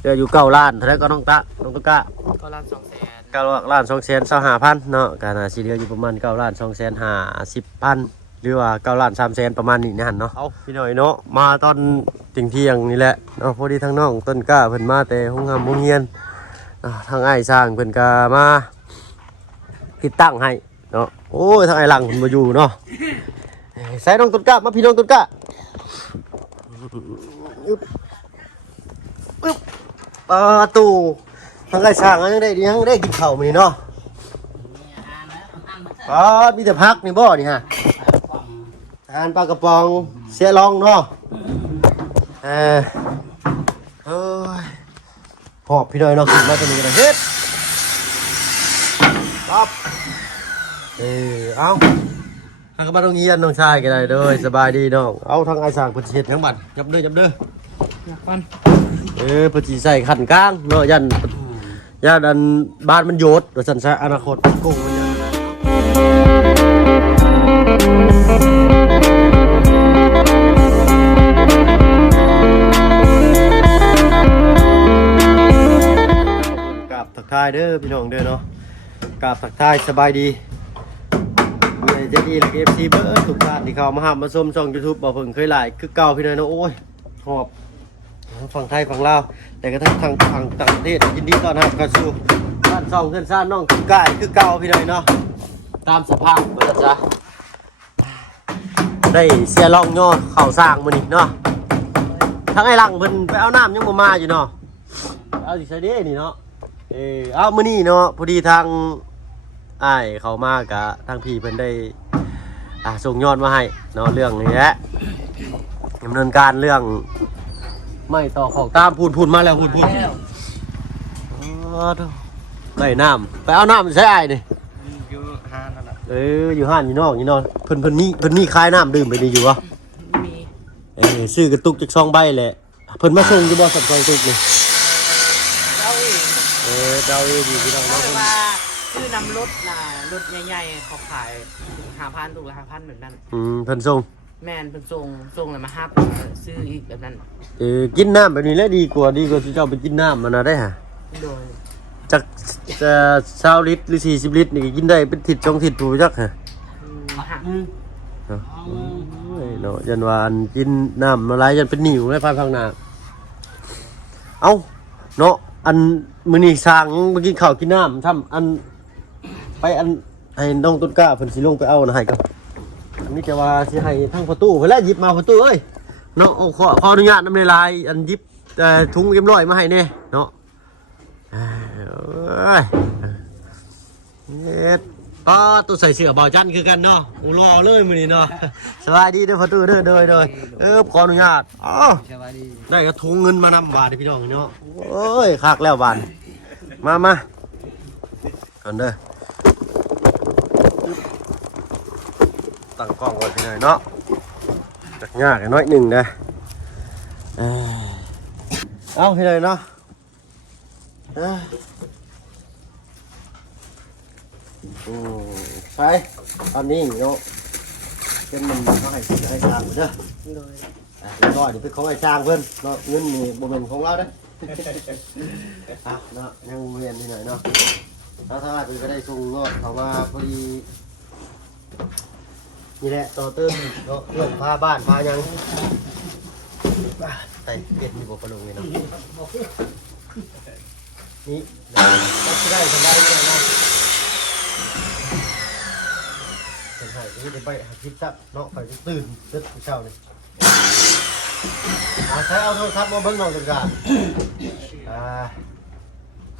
เดี๋ยวอยู่9 ล้านเท่าไรก็น้องตุ๊กกะ9,200,000 9,250,000เนาะการหาสีเหลืออยู่ประมาณ9,250,000หรือว่า9,300,000ประมาณนี้นะหั่นเนาะเอาพี่น้อยเนาะมาตอนเที่ยงนี่แหละเนาะพอดีทั้งน้องต้นกล้าเพิ่นมาแต่โรงงานโรงเรียนทางไอ้สร้างเพิ่นก็มาติดตั้งให้เนาะโอ้ยทางไอ้หลังเพิ่นมาอยู่เนาะใส่น้องต้นกล้ามาพี่น้องต้นกล้าปึ๊บประตูทางไอ้สร้างยังได้กินข้าวมื้อนี้เนาะมีแต่พักนี่บ่นี่ฮะอาหารปลากระป๋องเสียลองเนาะเฮ้ยหอบพี่น้อยเนาะขึ้นมาตัวนี้กันเฮ็ดปั๊บเอาทางกระบะตรงนี้น้องชายกันได้เด้อสบายดีน้องเอาทางไอ้สร้างเพิ่นสิเฮ็ดทั้งบัดจับเด้ออยากปั้นเพิ่นสิใส่ขันกลางเนาะยันอันบ้านมันโยดว่าซั่นซะอนาคตกุ้งมันทักทายเด้อพี่น้องเด้อเนาะกราบทักทายสบายดีเมื่อจะดีและFCเบิร์ดทุกท่านที่เข้ามาหามาชมช่อง YouTube บ่เพิ่งเคยหลายคือเก่าพี่น้อยเนาะโอ้ยหอบฝั่งไทยฝั่งลาวแต่ก็ทั้งทางต่างประเทศยินดีต้อนรับเข้าสู่บ้านช่องเพื่อนซ่านน้องกายคือเก่าพี่น้อยเนาะตามสภาพว่าจ้ะได้เสียร่องย่อเข้าสร้างมื้อนี้เนาะทั้งไอ้หลังเพิ่นไปเอาน้ำยังบ่มาอยู่เนาะเอาสิใส่เด้นี่เนาะเอามื้อนี้เนาะพอดีทางอ้ายเขามากะทางพี่เพิ่นได้ส่งยอดมาให้เนาะเรื่องนี้แหละดำเนินการเรื่องไม่ต่อของตามพูดมาแล้วพูดได้น้ำไปเอาน้ำใช้อ้ายนี่อยู่ห้านนั่นแหละอยู่ห้านอยู่นอกนี่เนาะเพิ่นมีคายน้ำดื่มไปนี่อยู่วะมีซื้อกระตุกจาก2 ใบแหละเพิ่นมาส่งอยู่บ่สับ2 ตุกนี่เจ้าดีพี่น้องเนาะว่าคือนำรถใหญ่ๆเขาขายถึง5,000ถูกละ5,000แบบนั้นเพิ่นส่งแม่นเพิ่นส่งแล้วมาฮับซื้ออีกแบบนั้นกินน้ำแบบนี้แล้วดีกว่าที่เจ้าไปกินน้ำมันได้ฮะโดยจาก20 ลิตรหรือ40 ลิตรนี่กินได้เป็นทิศ2 ทิศถูกจักฮะเนาะยันว่าอันกินน้ำละลายยันเป็นหนิวเลยพังหน้าเอ้าเนาะอันมื้อนี้สร้างยังบ่กินข้าวกินน้ำทำอันไปอันให้น้องต้นกล้าเพิ่นสิลงไปเอานะให้กับอันนี้จะว่าสิให้ทั้งประตูเพิ่นแล้วหยิบมาประตูเอ้ยเนาะขออนุญาตนำในลายอันหยิบถุงเอ็มร้อยมาให้แน่เนาะตัวใส่เสื้อบ่าวจันคือกันเนาะอูรอเลยมื้อนี้เนาะสบายดีเด้อประตูเด้อขออนุญาตสบายดีได้กระถุงเงินมานำบาทพี่น้องเนาะโอ้ยคักแล้วบาทมาก่อนเด้อตั้งกล้องก่อนพี่น้อยเนาะจักยากน้อยหนึ่งนะเอาพี่น้อยเนาะไปตอนนี้เนาะเป็นมันเขาให้ซื้อให้ช่างเด้อร้อยเดี๋ยวไปของไอ้ช่างเพิ่นเนาะเงินนี่บ่แม่นของเราเด้อเนาะยังเวียนที่ไหนเนาะถ้าสามารถก็ได้ส่งเนาะเขามาพอดีนี่แหละต่อเติมเนาะเรื่องพาบ้านพายังใส่เปลี่ยนมีบ่ปลงเลยเนาะนี่ได้ทำได้เลยเนาะเป็นไงนี่จะไปหาคลิปซับเนาะไปตื่นเช้าเลยใช้เอาโทรศัพท์มาเบิ่งน้องกันกัน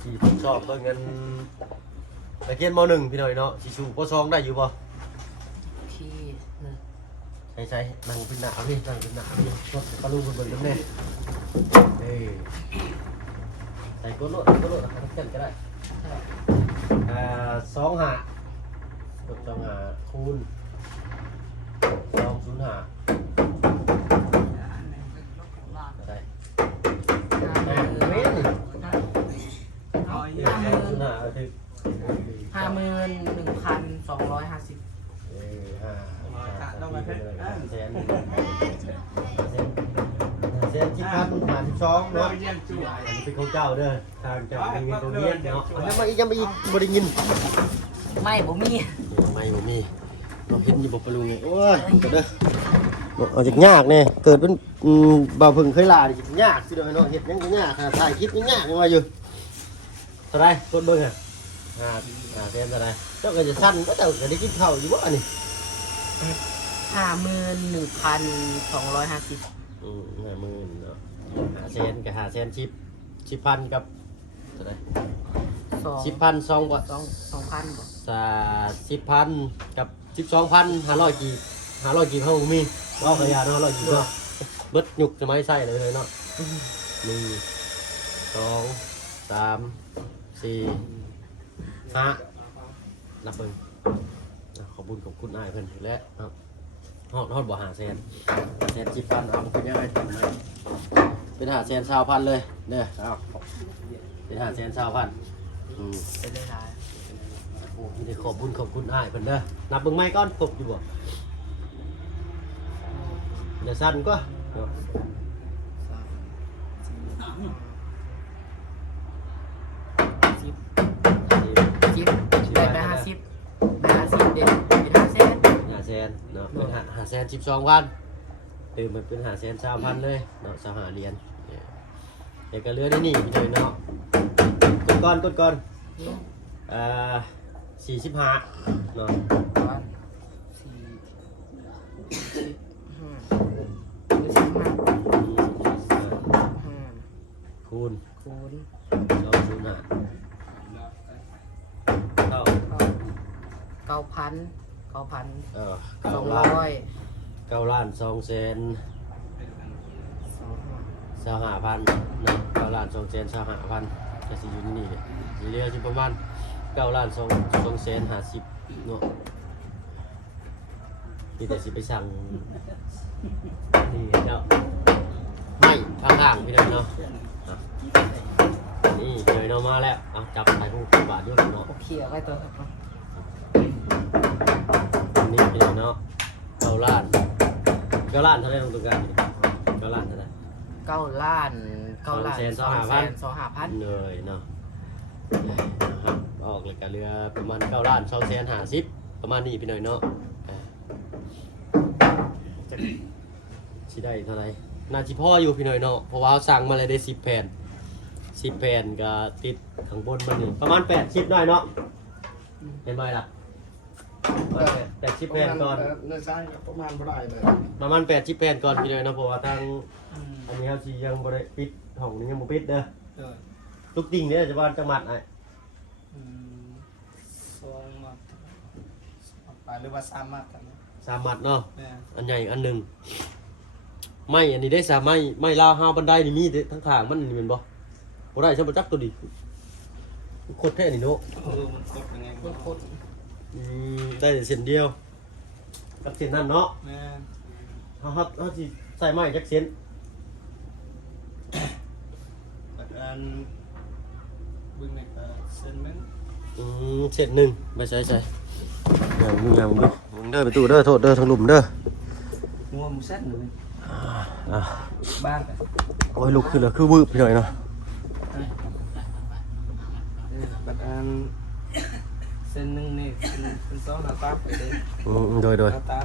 สี่ผมชอบเบิ่งเงินตะเกียนม.1 พี่หน่อยเนาะสิสู่ป.2ได้อยู่บ่ใช่นั่งขึ้นหน้าพี่นั่งขึ้นหน้าพี่ปลาลูกบนน้ำแน่ใส่ก้นโลดนะครับเส้นก็ได้2 หากด2 หาคูณ2 0 หาใช่51,250เซนจิต 52เนาะอันนี้เป็นของเจ้าเด้อทางเจ้ามีเงินตรงนี้เนาะยังมาอีกบ่ได้ยิน ไม่ผมมี ไม่มีเราเห็นอยู่บ่ปะลุงโอ้ยก็เด้อเอาจากยากแน่เกิดเป็นบ่าวเพิ่งเคยลาดิยากสิเด้อเนาะเฮ็ดยังก็ยากถ่ายคลิปยังยากยังว่าอยู่เท่าไรกดเบิ่งฮะเต็มเท่าไรเจ้าก็จะสั้นก็เจ้าก็ได้กินข้าวอยู่บ่อันนี้ 51,250 50,000เนาะ500,000กับ500,00010,000กับเท่าไร10,000 2บ่2,000บ่ 10,000กับ12,500กี500กีเฮามีเอากระยาเนาะ100กีเนาะเบิดยุกจะไม่ใส่เลยเนาะ1 2 3 4 5นับเบิ่งขอบคุณอ้ายเพิ่นและฮอดบ่500,000 10,000เอาเป็นยังไงเป็น500,000 20,000เลยเด้อเอาเป็น500,000 20,000เป็นได้หลาย โอ้ยได้ขอบคุณอ้ายเพิ่นเด้อนับเบิ่งไม้ก่อนครบอยู่บ่เดี๋ยวสั้นก็ได้50เด็ดเป็น500,000 500,000เนาะเป็น512,000ตื่นมันเป็น520,000เลยเนาะ25เหรียญเดี๋ยวก็เหลือได้นี่พี่เลยเนาะกดก่อน45เนาะคูณ205เท่า9,000 9,200,000 25,000เนาะ9,225,000จะสิอยู่นี่เนี่ยเหลืออยู่ประมาณ9,250,000เนาะที่แต่สิไปสั่งนี่เจ้าไม่ข้างๆพี่น้องเนาะนี่พี่น้องมาแล้วเอาจับใส่หูบาทด้วยเนาะ โอเคเอาไว้ตัวครับ นี่พี่น้องเนาะ9,000,000เท่าไหร่ตรงกลาง9,000,000เท่าไหร่9,225,000เลยเนาะนะครับออกเลยกับเรือประมาณ9,250,000ประมาณนี้พี่น้อยเนาะสิได้เท่าไหร่น่าสิพ่ออยู่พี่น้อยเนาะเพราะว่าสั่งมาเลยได้10 แผ่นก็ติดข้างบนมันนี่ประมาณ80ได้เนาะเห็นไหมล่ะ80 แผ่นก่อน ในซ้ายประมาณบ่ได้เลย ประมาณ80 แผ่นก่อนพี่น้อยเนาะเพราะว่าทางอันนี้เขาสิยังบ่ได้ปิดห้องนี้ยังบ่ปิดเด้อทุกดิ่งเนี่ยจะว่าจังหวัดไหน 2 มัดไปหรือว่า3 มัดกัน 3 มัดเนาะ แม่ อันใหญ่อันหนึ่งไม่อันนี้ได้สามไม่ลาวห้าบันไดนี่มีทั้งข้างมันนี่เป็นบ่บ่ได้ใช่บ่จักตัวดิโคตรแท้นี่เนาะ มันกดยังไงกด ได้แต่เส้นเดียวกับเส้นนั่นเนาะ แม่ เฮาสิใส่ไม้จักเส้น แต่การบึ้งในกระเส้นนึง เส้นหนึ่งไปใส่อย่างมึงเด้อไปตู้เด้อโทษเด้อทางหลุมเด้อ งัวมูเส้นเลย อ่ะ บ้านไป โอ้ยลุกขึ้นแล้วคือวืบไปหน่อยเนาะ แต่การเส้นนึงนี่เป็น2 หน้าตาไปเลย โดย หน้าตา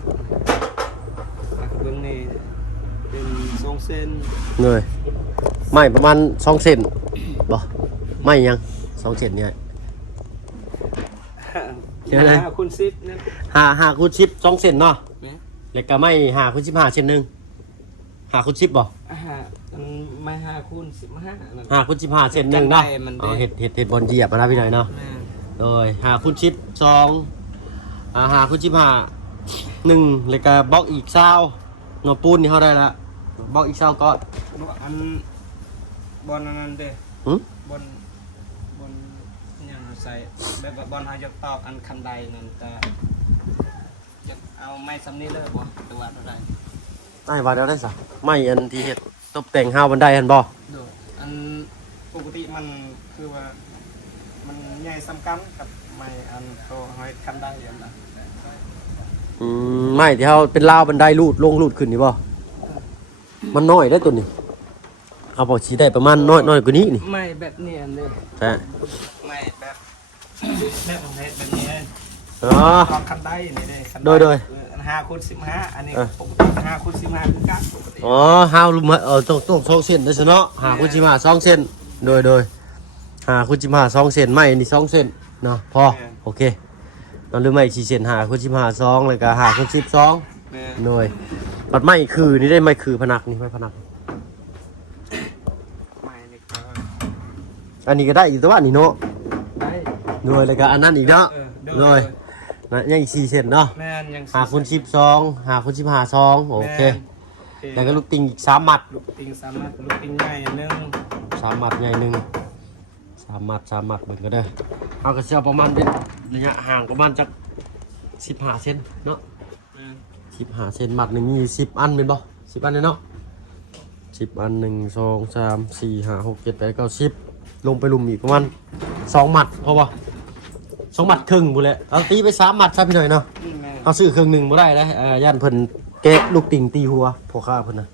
บึ้งนี่เป็น2 เส้น เลยไม่ประมาณ2 เซนบ่ไม่ยัง2 เซนเนี่ยเชื่อเลย 5 คูณ 10นั่น 5 คูณ 10 2 เซนเนาะ แม่ แล้วก็ไม่5 คูณ 15 เซนหนึ่ง5 คูณ 10บ่ มันไม่5 คูณ 15นั่น 5 คูณ 15 เซนหนึ่งเนาะ มันได้ อ๋อเห็ดบอลเหยียบนะพี่หน่อยเนาะ แม่ โดย5 คูณ 10 2 5 คูณ 15 1แล้วก็บล็อกอีก20เนาะปูนนี่เฮาได้ละบล็อกอีก20ก้อน อันบอลนั้นเด้ หึ บอลยังใส่แบบว่าบอลหายกตอกอันคันใดนั่นแต่จะเอาไม้ซ้ำนี้เลยบ่ตัวาเท่าไหร่ ได้ว่าแล้วได้ซะไม่อันที่เฮ็ดตกแต่งห้าวบันไดหั่นบ่ ดูอันปกติมันคือว่ามันใหญ่ซ้ำกันกับไม้อันโตหอยคันใดอันนั้น ไม่ที่เฮาเป็นราวบันไดลูดลงลูดขึ้นนี่บ่มันน้อยได้ตัวนี้ เขาบอกสิได้ประมาณน้อยกว่านี้นี่ ไม่แบบเนี้ยเลย แต่ ไม่แบบแบบของเฮ็ดแบบนี้ อ๋อ ตอกคันได้นี่เด้คัน โดย 5x15อันนี้ปกติ5x15คือกันปกติ อ๋อห้าวลุมต้อง2เซนได้ซะเนาะหาคุณสิมา2เซนโดยหาคุณสิมา2เซนไม่นี่2เซนเนาะพอโอเคเราลืมไม่4เซนหาคุณสิมา2แล้วก็หาคุณ12 แม่ หน่วยปัดไม้คือนี่ได้ไม้คือพนักนี่ไม้พนัก ไม่นี่ก็ อันนี้ก็ได้อยู่แต่ว่านี่เนาะ ได้ หน่วยแล้วก็อันนั้นอีกเนาะ โดย นะยังอีก4เซนเนาะ แม่นยัง หาคุณ12หาคุณ15 2โอเคแล้วก็ลูกติงอีก3มัด ลูกติงสามารถลูกติงใหญ่นึง 3มัดใหญ่หนึง3มัดเบิ่งก็ได้เอาก็สิเอาประมาณเป็นระยะห่างประมาณจัก15เซนเนาะ แม่น 15เซนมัดหนึงมี10อันเป็นบ่10อันเนาะ10อัน1 2 3 4 5 6 7 8 9 10ลงไปลุมอีกประมาณ2มัดพอบ่2มัดครึ่งพุ่นแหละเอาตีไป3มัดซะพี่หน่อยเนาะ แม่น เอาซื้อครึ่งหนึงบ่ได้นะย่านเพิ่นแกะลูกติ่งตีหัวพ่อค้าเพิ่นน่ะ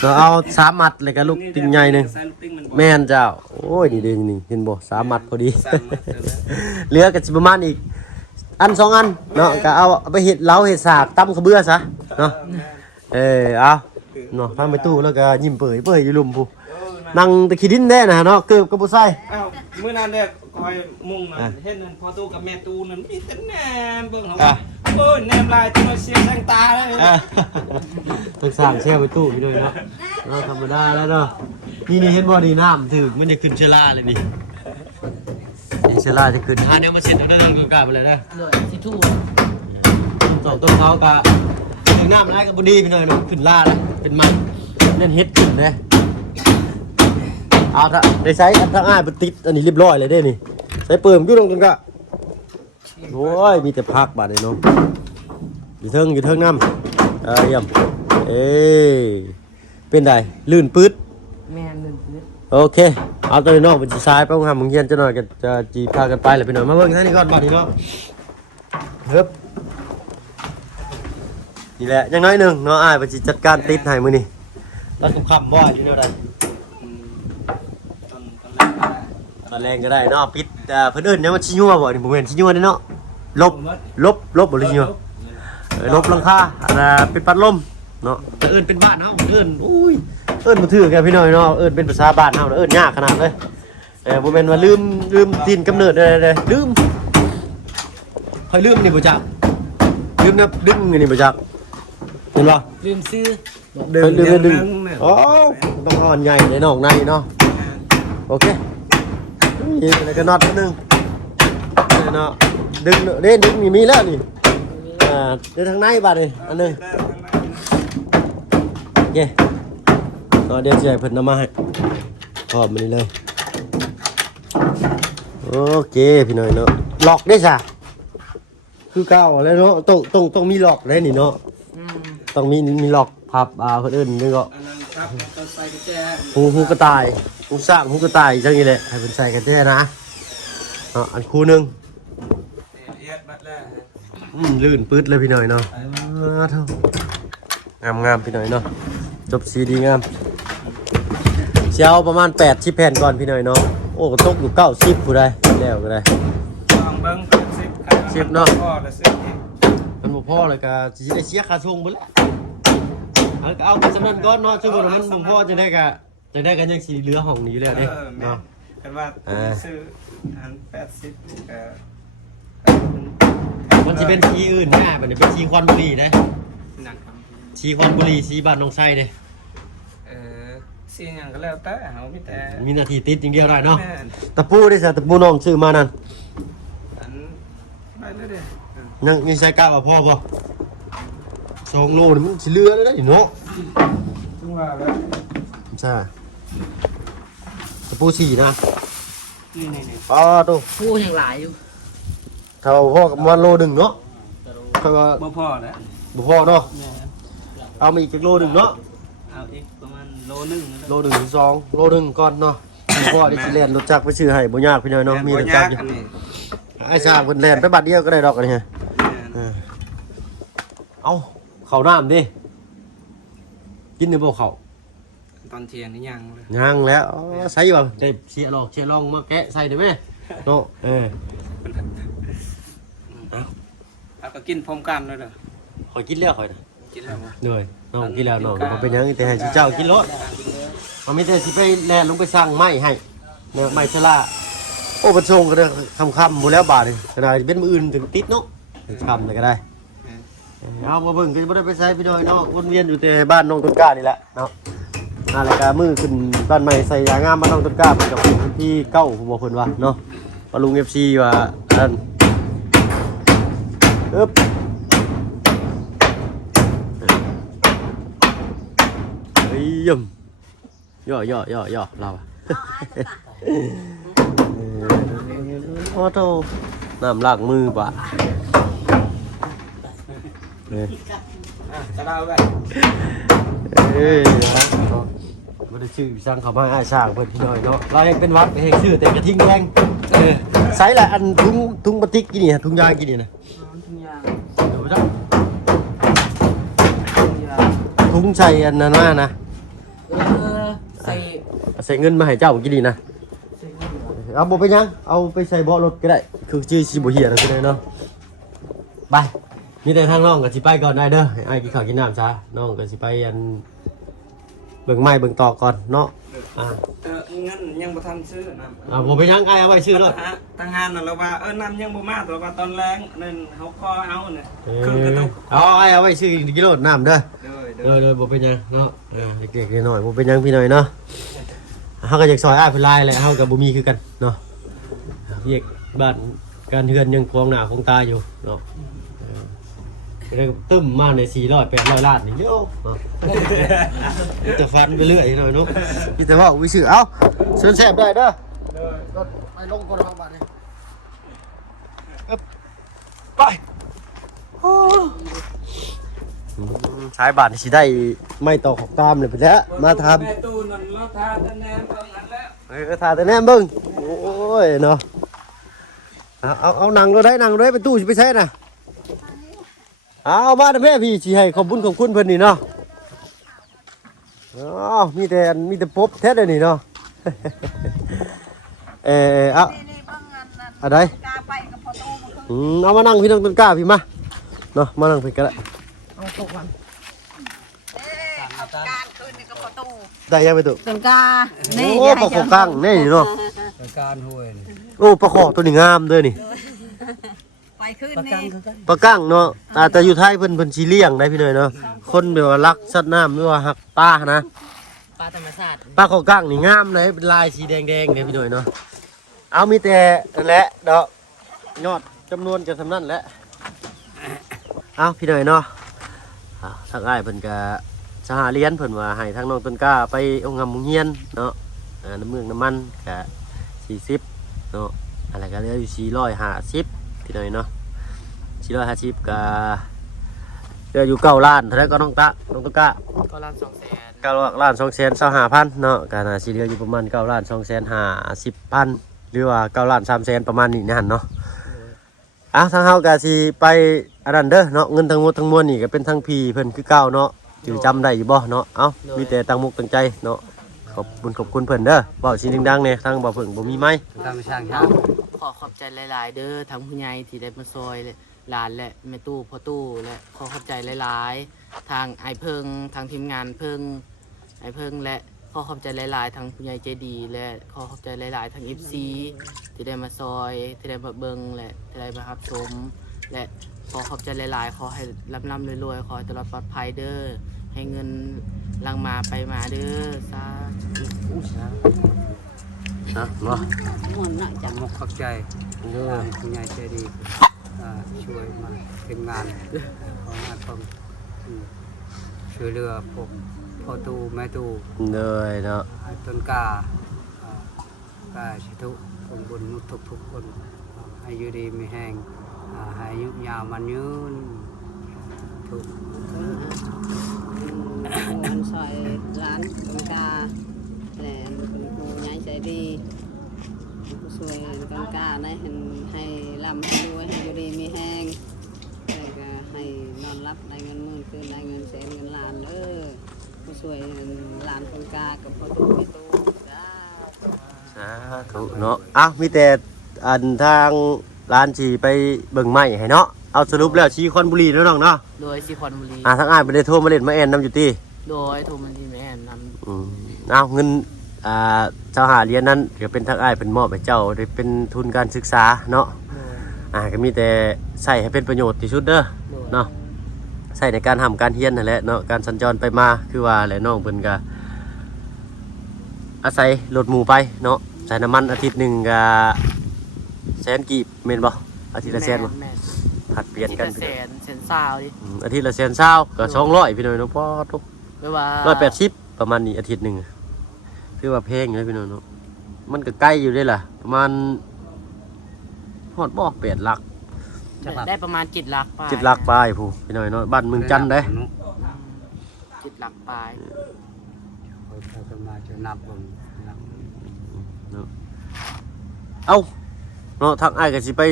เราเอา3มัดเลยก็ลูกติ่งใหญ่หนึง ใส่ลูกติงมันบ่ แม่นเจ้าโอ้ยนี่เด้นี่เห็นบ่3มัดพอดี สามมัดเด้อ เหลือก็สิประมาณอีกอัน2อันเนาะก็เอาไปเฮ็ดเหลาเฮ็ดสากตำกระเบื้อซะเนาะเอาเนาะฟังไปตู้แล้วก็ยิ้มเปื่อยอยู่ลุมพูนั่งตะขี้ดินแน่นะเนาะเกือบกับบ่ใส่ อ้าวมื้อนั้นเด้อคอยมุ่งนั่นเฮ็ดนั่นพอตู้กับแม่ตู้นั่นมีแต่แหนมเบิ่งเฮาว่าโอ้ยแหนมลายที่มาเสียแสงตาเลย ต้องสร้างแช่ไปตู้พี่ด้วยเนาะธรรมดาแล้วเนาะนี่เห็นบ่นี่น้ำถึกมันจะขึ้นเชล่าเลยนี่เชล่าจะขึ้นหาแนวมาเสร็จแล้วเด้อก็กล้าไปเลยเด้อ เลยที่ทั่ว ต้องเขาก็ถึงน้ำร้ายกับบ่ดีพี่น้อยเนาะขึ้นล่าแล้วเป็นมันเล่นเฮ็ดขึ้นเด้เอาถ้าได้ใช้อันทั้งอ้ายบ่ติดอันนี้เรียบร้อยเลยเด้นี่ใส่เปิ่มอยู่ตรงกันก็โอ้ยมีแต่พักบาดนี้เนาะอยู่เทิงน้ำเยี่ยมเป็นไดลื่นปื๊ด แม่หนึ่งพื้น โอเคเอาตัวนี้น้องเป็นซ้ายไปห้องมึงเฮียนจะหน่อยก็จะจีพากันไปเลยไปหน่อยมาเบิ่งท่านี้ก่อนบาดนี้เนาะเฮ้บนี่แหละยังน้อยหนึ่งเนาะอ้ายไปจิจัดการติดให้มื้อนี้ตอนค่ำๆบ่อยู่แนวใด ตอนแรงก็ได้เนาะปิดเพิ่นเอิ้นหยังว่าชิญัวบ่นี่บ่แม่นชิญัวเด้เนาะลบบ่หรือชิญัวลบหลังคาอันน่ะเป็นพัดลมเนาะแต่เอิ้นเป็นบ้านเฮาเอิ้นอุ้ยเอิ้นบ่ถือแกพี่น้อยเนาะเอิ้นเป็นภาษาบ้านเฮาเอิ้นยากขนาดเลยบ่แม่นว่าลืมถิ่นกำเนิดได้ลืมค่อยลืมนี่บ่จักลืมนะดึงนี่บ่จักเห็นบ่ ลืมซื้อ ดึงอ๋อต้องอ่อนใหญ่ในนอกในเนาะโอเคนี่แล้วก็น็อตนิดนึงเนาะดึงนี่มีแล้วนี่เดี๋ยวทางในบาดนี่อันนึงโอเคก็เดี๋ยวจะให้เพิ่นนำมาให้พร้อมมันนี่เลยโอเคพี่น้อยเนาะล็อกได้ซะคือเก่าแล้วเนาะต้องมีล็อกได้นี่เนาะต้องมีล็อกพับเพิ่นเอิ้นนี่ก็ อันนั้นครับต้องใส่กุญแจ หูกระต่ายหูสร้างหูกระต่ายจังนี้แหละให้เพิ่นใส่กันแท้นะอันคู่หนึง เอียดบัดแล้ว ลื่นปื๊ดเลยพี่หน่อยเนาะเท่างามพี่หน่อยเนาะจบสีดีงามเชียวประมาณ80แผ่นก่อนพี่หน่อยเนาะโอ้ก็ตกอยู่90ผู้ใดแล้วก็ได้ ลองเบิ่ง10 10เนาะ พอแล้ว10อีก มันบ่พอเลยก็สิได้เสียค่าส่งเบิดแล้วเอาไปสำนันก่อนเนาะซึ่งว่ามันบ่พอจะได้ก็ยังสิเหลือห้องนี้อยู่แล้วเด้ แม่ เนาะ กันว่าซื้ออัน80ก็ มันสิเป็นสีอื่นแน่บัดนี้เป็นสีควันบุหรี่นะ หนักครับ สีควันบุหรี่สีบ้านหนองไส้เด้ สิ่งหยังก็แล้วแต่เฮามีแต่ มีหน้าที่ติดอย่างเดียวได้เนาะ แม่น ตะปูได้ซะตะปูน้องซื้อมานั่น อันไปเลยเด้ ยังใช้กล้าว่าพ่อบ่2โลนี่มันสิเหลือแล้วได้เนาะ ถึงว่าแล้ว ใช่ตะปู4นะ นี่ อ๋อโต ผู้ยังหลายอยู่ เท่าพ่อกับมันโลหนึ่งเนาะเท่าว่า บ่พอแล้ว บ่พอเนาะ แม่น เอามาอีกจักโลหนึ่งเนาะ เอาอีกประมาณโลนึง โลหนึ่งถึง2โลหนึ่งก่อนเนาะพ่อได้สิแล่นรถจักรไปซื้อให้บ่ยากพี่น้อยเนาะมีรถจักรอยู่ อันนี้ ไอ้ชาเพิ่นแล่นไปบัดเดียวก็ได้ดอกอันนี้ฮะ แม่น เอาข้าวน้ำดิกินได้บ่ข้าว ตอนเที่ยงนี่ยังเลย ยังแล้วอ๋อใส่บ่ได้เสียลองมาแกะใส่ได้ไหมเนาะเอาก็กินพร้อมกันเลยเด้อ ข่อยกินแล้วข่อยน่ะ กินแล้วบ่ เหนื่อยน้องกินแล้วน้องบ่เป็นหยังแต่ให้เจ้ากินรถมันมีแต่สิไปแล่นลงไปสร้างไม้ให้เนี่ยไม้ชะลาโอ้มันส่งก็ได้ค่ำๆหมดแล้วบาดนี่ขนาดเป็นมื้ออื่นถึงติดเนาะค่ำเลยก็ได้เอาบ่เบิ่งก็บ่ได้ไปใส่พี่น้อยเนาะวนเวียนอยู่แต่บ้านน้องต้นกล้านี่แหละเนาะอะไรก็มือขึ้นบ้านใหม่ใส่ยางามบ้านน้องต้นกล้าเป็นกับพื้นที่เก้าผมบอกเพิ่นว่าเนาะปลุง FC ว่าอันอึ๊บเฮ้ยยมย่อเราอะโอ้โธ่น้ำล้างมือปะจะได้ไป ไม่ได้ชื่อสร้างเขามาอ้ายสร้างเพิ่นพี่น้อยเนาะเรายังเป็นวัดไปเฮงชื่อแต่กระทิงแดงใส่ละอันถุงปฏิกกี่นี่ฮะถุงยางกี่นี่นะ ทุกอย่าง เดี๋ยวจ้ะ ทุกอย่าง ถุงใส่อันนั้นมานะ ใส่ ใส่เงินมาให้เจ้ากี่นี่นะเอาบ่ไปยังเอาไปใส่เบาะรถก็ได้คือชื่อชิบุเฮียนะพี่น้อยเนาะไปมีแต่ทางน้องก็สิไปก่อนได้เด้อให้อ้ายกินข้าวกินน้ำซะน้องก็สิไปอันเบิ่งไม้เบิ่งตอกก่อนเนาะงั้นยังบ่ทันซื้อน้ำ บ่ไปยังอ้ายเอาไว้ซื้อรถ ตั้งงานน่ะเราว่าน้ำยังบ่มาแต่ว่าตอนแรงนั่นเขาคอเอาเนี่ย เอาไว้ซื้อกิโลน้ำเด้อ เด้อ บ่เป็นหยังเนาะเด็กๆน้อยๆบ่เป็นหยังพี่น้อยเนาะเฮาก็อยากซอยอ้ายเพิ่นหลายแหละเฮาก็บ่มีคือกันเนาะเรียกบ้านการเฮือนยังคงหน้าคงตาอยู่เนาะแล้วก็ตึ้มมาใน400-800ล้านนี่เด้อเนาะจะฟันไปเรื่อยหน่อยเนาะพี่แต่ว่าวิชื่อเอ้าเชิญแซ่บได้เด้อรถไปลงก่อนทางบ้านนี่ไปใช้บาทสิได้ไม่ต่อของตามเลยไปแล้วมาทำ แม่ตู้นั่นเราทาแต่แนมตรงนั้นแล้ว ทาแต่แนมเบิ่งโอ้ยเนาะเอานั่งเราได้นั่งได้ไปตู้สิไปใช้น่ะเอามาแม่พี่สิให้ขอบคุณของคุณเพิ่นนี่เนาะอ๋อมีแต่ปบแท้เลยนี่เนาะเอาอะไรเอามานั่งพี่น้องต้นกล้าพี่มาเนาะมานั่งพี่ก็ได้ เอาตกวัน การคืนนี่ก็ประตู ได้ยังไปตู้ ต้นกา โอ้ปลาขอกั้งนี่เนาะ การห้วย โอ้ปลาขอตัวนี้งามเด้อนี่ ไปคืนนี่ ปลากั้งเนาะแต่อยู่ไทยเพิ่นสิเลี้ยงได้พี่น้อยเนาะคนแบบว่ารักสัตว์น้ำหรือว่าหักปลานะ ปลาธรรมชาติ ปลาขอกั้งนี่งามเลยเป็นลายสีแดงเนี่ยพี่น้อยเนาะเอามีแต่นั่นแหละเนาะยอดจำนวนจะสำนั่นแหละเอาพี่น้อยเนาะทางอ้ายเพิ่นก็สหเรียนเพิ่นว่าให้ทางน้องต้นกล้าไปองค์งำมงเฮียนเนาะน้ำเมืองน้ำมันก็40เนาะอะไรก็เหลืออยู่450พี่น้อยเนาะ450ก็เหลืออยู่9ล้านเท่าไหร่ก็น้องต้นกล้า ก็ล้าน200,000 9ล้าน225,000เนาะก็น่าสิเหลืออยู่ประมาณ9ล้าน250,000หรือว่า9ล้าน300,000ประมาณนี้นะหั่นเนาะทางเฮาก็สิไปอันนั้นเด้อเนาะเงินทั้งหมดทั้งมวลนี่ก็เป็นทั้งพี่เพิ่นคือเก่าเนาะอยู่จำได้อยู่บ่เนาะมีแต่ตั้งมุกตั้งใจเนาะขอบคุณเพิ่นเด้อเว้าสิดังๆแน่ทางบ่เพิ่งบ่มีไม้ ตามช่างค เอา รับ ขอขอบใจหลายๆ เด้อทั้งผู้ใหญ่ที่ได้มาซอยหลานและแม่ตู้พ่อตู้และขอขอบใจหลายๆ ทางไอเพิงทางทีมงานเพิงไอเพิงและขอขอบใจหลายๆทางผู้ใหญ่ใจดีและขอขอบใจหลายๆทาง FC ที่ได้มาซอยที่ได้มาเบิ่งและที่ได้มารับชมและขอขอบใจหลายๆ ขอให้ร่ำๆรวยๆขอให้ตลอดปลอดภัยเด้อให้เงินลังมาไปมาเด้อสาธุสาธุ นะเนาะ หมุนหน่อยจัง มกขอบใจ เด้อ ผู้ใหญ่ใจดีช่วยมาเป็นงานของงานผมช่วยเหลือผมพ่อตู้แม่ตู้ เด้อเนาะ ต้นกาชิทุผมบุญมุทุกคนให้อยู่ดีมีแห้งให้อายุยาวมันยืนทุก มันซอยร้านต้นกาแหละเป็นครูย้ายใจดีผู้ช่วยต้นกาได้ให้ลำให้ด้วยให้อยู่ดีมีแห้งแล้วก็ให้นอนรับได้เงินหมื่นคืนได้เงินแสนเงินล้านเด้อ ผู้ช่วยหลานคนกากับพ่อตู้แม่ตู้จ้า สาธุเนาะอ้าวมีแต่อันทางร้านสิไปเบิ่งไม้ให้เนาะเอาสรุปแล้วชีคอนบุรีเนาะน้องเนาะ โดยสิคอนบุรี ทางอ้ายบ่ได้โทรมาเล่นมาแอนนํอยู่ติ โดยโทรมันที่แม่นำ เอาเงินเจ้าหาเหรียญนั้นก็เป็นทางอ้ายเป็นมอบให้เจ้าได้เป็นทุนการศึกษาเนาะ โดย ก็มีแต่ใส่ให้เป็นประโยชน์ที่สุดเด้อ โดย เนาะใส่ในการทำการเฮียนนั่นแหละเนาะการสัญจรไปมาคือว่าแหละน้องเพิ่นก็อาศัยรถหมู่ไปเนาะใส่น้ำมันอาทิตย์หนึงก็แสนกีบแม่นบ่อาทิตย์ละแสนบ่ แม่น ผัดเปลี่ยน ๆ กัน แสนซาวดิ อาทิตย์ละแสนเช้าก็200พี่น้อยเนาะพอทุก หรือว่า 180ประมาณนี้อาทิตย์หนึงคือว่าแพงอยู่พี่น้อยเนาะมันก็ใกล้อยู่เด้ล่ะประมาณฮอดบ่8หลัก ได้ประมาณ7หลักปลาย 7หลักปลายผู้พี่น้อยเนาะบ้านเมืองจันทน์เด้ 7หลักปลาย เขาจะมาจะนับลงนับ เอ้าเนาะทางอ้ายก็สิไป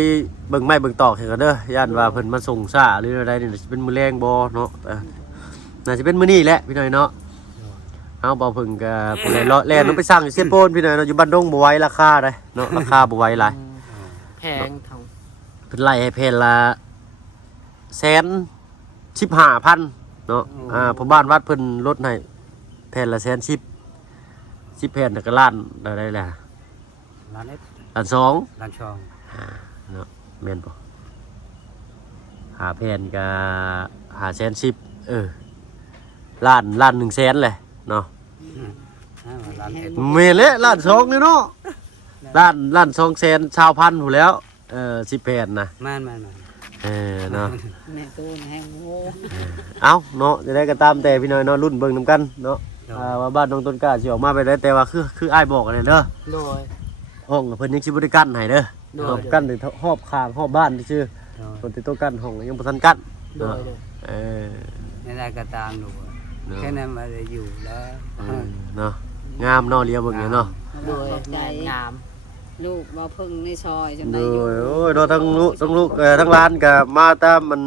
เบิ่งไม้เบิ่งตอกให้กันเด้อย่านว่าเพิ่นมาส่งซ่าหรืออะไรนี่สิเป็นมื้อแรงบ่เนาะน่าสิเป็นมื้อนี้แหละพี่น้อยเนาะเอาบ่เพิ่งก็ผู้ใดเลาะแล่นลงไปสั่งอยู่เซโปนพี่น้อยเนาะอยู่บ้านดงบ่ไหวราคาเด้เนาะราคาบ่ไหวหลาย แพงเท่า เพิ่นไล่ให้แผ่นละ115,000เนาะผู้บ้านวัดเพิ่นลดให้แผ่นละ110แผ่นก็ล้านได้แหละ ร้านเอ็ด ล้านสอง ร้านชอง เนาะแม่นบ่หาแผ่นก็510ล้าน100,000เลยเนาะ ร้านเอ็ด แม่นแล้วล้านสองนี่เนาะล้าน 220,000พู้นแล้ว10แผ่นนะ แม่น เนาะ แม่ตู้แห้งโง่ เอ้าเนาะจะได้ก็ตามแต่พี่น้อยเนาะรุ่นเบิ่งนํกันเนาะว่าบ้านน้องต้นกล้าสิออกมาไปได้แต่ว่าคืออ้ายบอกกันเด้อ โดย ห้องเพิ่นยังสิบ่ได้กั้นให้เด้อ โดย รอบกั้นได้รอบข้างรอบบ้านซื่อคนที่ต้องกั้นห้องยังบ่ทันกั้น โด เนาะ ยโดย นี่ได้ก็ตามดูแค่นั้นมาได้อยู่แล้ว เนาะงามเนาะเลียวเบิ่งเนี่ยเนาะ โดย ขอบใจ งาม ลูกบ่พึ่งในซอยจน โด ได้อยู่ ยโอ้ยเนาะทั้งลูกทั้งร้านก็มาตามมัน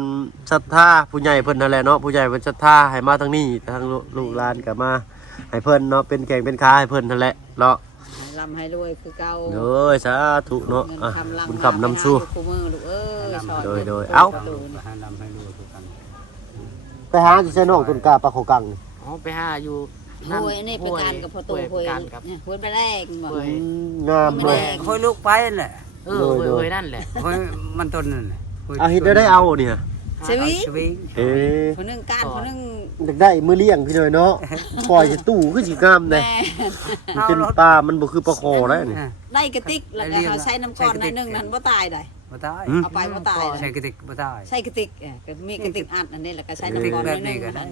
ศรัทธาผู้ใหญ่เพิ่นนั่นแหละเนาะผู้ใหญ่เพิ่นศรัทธาให้มาทางนี้ทั้งลูกร้านก็มาให้เพิ่นเนาะเป็นแข่งเป็นค้าให้เพิ่นนั่นแหละเนาะ ให้ร่ำให้รวยคือเก่า โดยสาธุเนาะ เงิน อ่ะ คำลัง บุญคำนำสู้ คู่มือลูกเอ้ยซอย โดยเอ้า ให้นำให้ดูทุกกัน ไปหาสิใส่น้องต้นกล้าปลาโขกังนี่ อ๋อไปหาอยู่ ห้วยนี่ไปการกับพ่อตู่ห้วย การกับ เนี่ยห้วยไปแรกบ่ ห้วย งาม ไม่ เล ได้ ย ค่อยลูกไปแหละ ห้วยนั่นแหละ ค่อยมันต้นนั่น เอาเฮ็ดได้เอาเนี่ย สวี สวิง เอ๊ะ คนหนึงการคนหนึง อยากได้มือเลี้ยงพี่หน่อยเนาะปล่อยให้ตู้คือสิงามเลย แม่ มันเป็นปลามันบ่คือปลาคอได้นี่ ได้กระติกแล้วก็เขาใช้น้ำก้อนหน่อยหนึงนั่นบ่ตายได้ บ่ตาย เอาไปบ่ตาย ใช้กระติกบ่ตาย ใช้กระติกก็มีกระติกอัดอันนี้แล้วก็ใช้น้ำก้อนหน่อยหนึง แบบนี้ก็ได้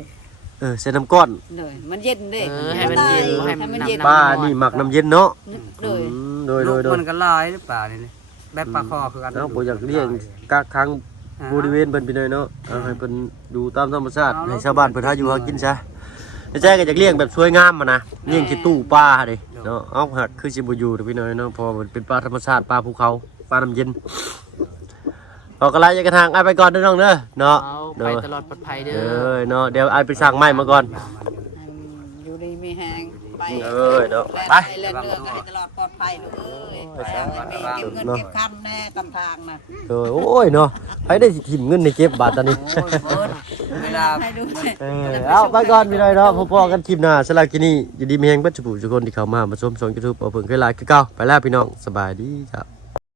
ใส่น้ำก้อน เลยมันเย็นเด้ ให้มันเย็น ให้มันเย็น ปลานี่หมักน้ำเย็นเนาะ เลย โดย ลูกมันก็ลายหรือเปล่านี่แบบปลาคอคือกัน เนาะบ่อยากเลี้ยงกักครั้งบริเวณเพิ่นพี่หน่อยเนาะเอาให้เพิ่นดูตามธรรมชาติให้ชาวบ้านเพิ่นหาอยู่หากินซะแต่ใจก็อยากเลี้ยงแบบสวยงามมานะเลี้ยงที่ตู้ปลาเด้เนาะเอาหักคือสิบ่อยู่เด้อพี่หน่อยเนาะเพอมันเป็นปลาธรรมชาติปลาภูเขาปลาน้ำเย็นออกกระไรจะกระทางไอ้ไปก่อนเด้อน้องเด้อเนาะ เอา เด้ ไป อ ตลอดปลอดภัยเด้ เอ อ เนาะเดี๋ยวไอ้ไปสั่งไม้มาก่อน อยู่ดีมีแหงไป เนาะ ไป ไป เล่นเรือก็ให้ตลอดปลอดภัยลูกเอ้ยไปเก็บเงินเก็บคำแน่ตำทางนะ โอ้ยเนาะใครได้สิถิ่มเงินในเก็บบาทตอนนี้ เวลา ให้ดู เอาไปก่อนพี่น้อยเนาะพอๆกันคลิปหน้าสลากกินนี่อยู่ดีมีแฮงเบัดจุบุทุกคนที่เข้ามาชมช่อง YouTube เอาเพิ่งเคยไลฟ์คือเก่าไปแล้วพี่น้องสบายดีครับ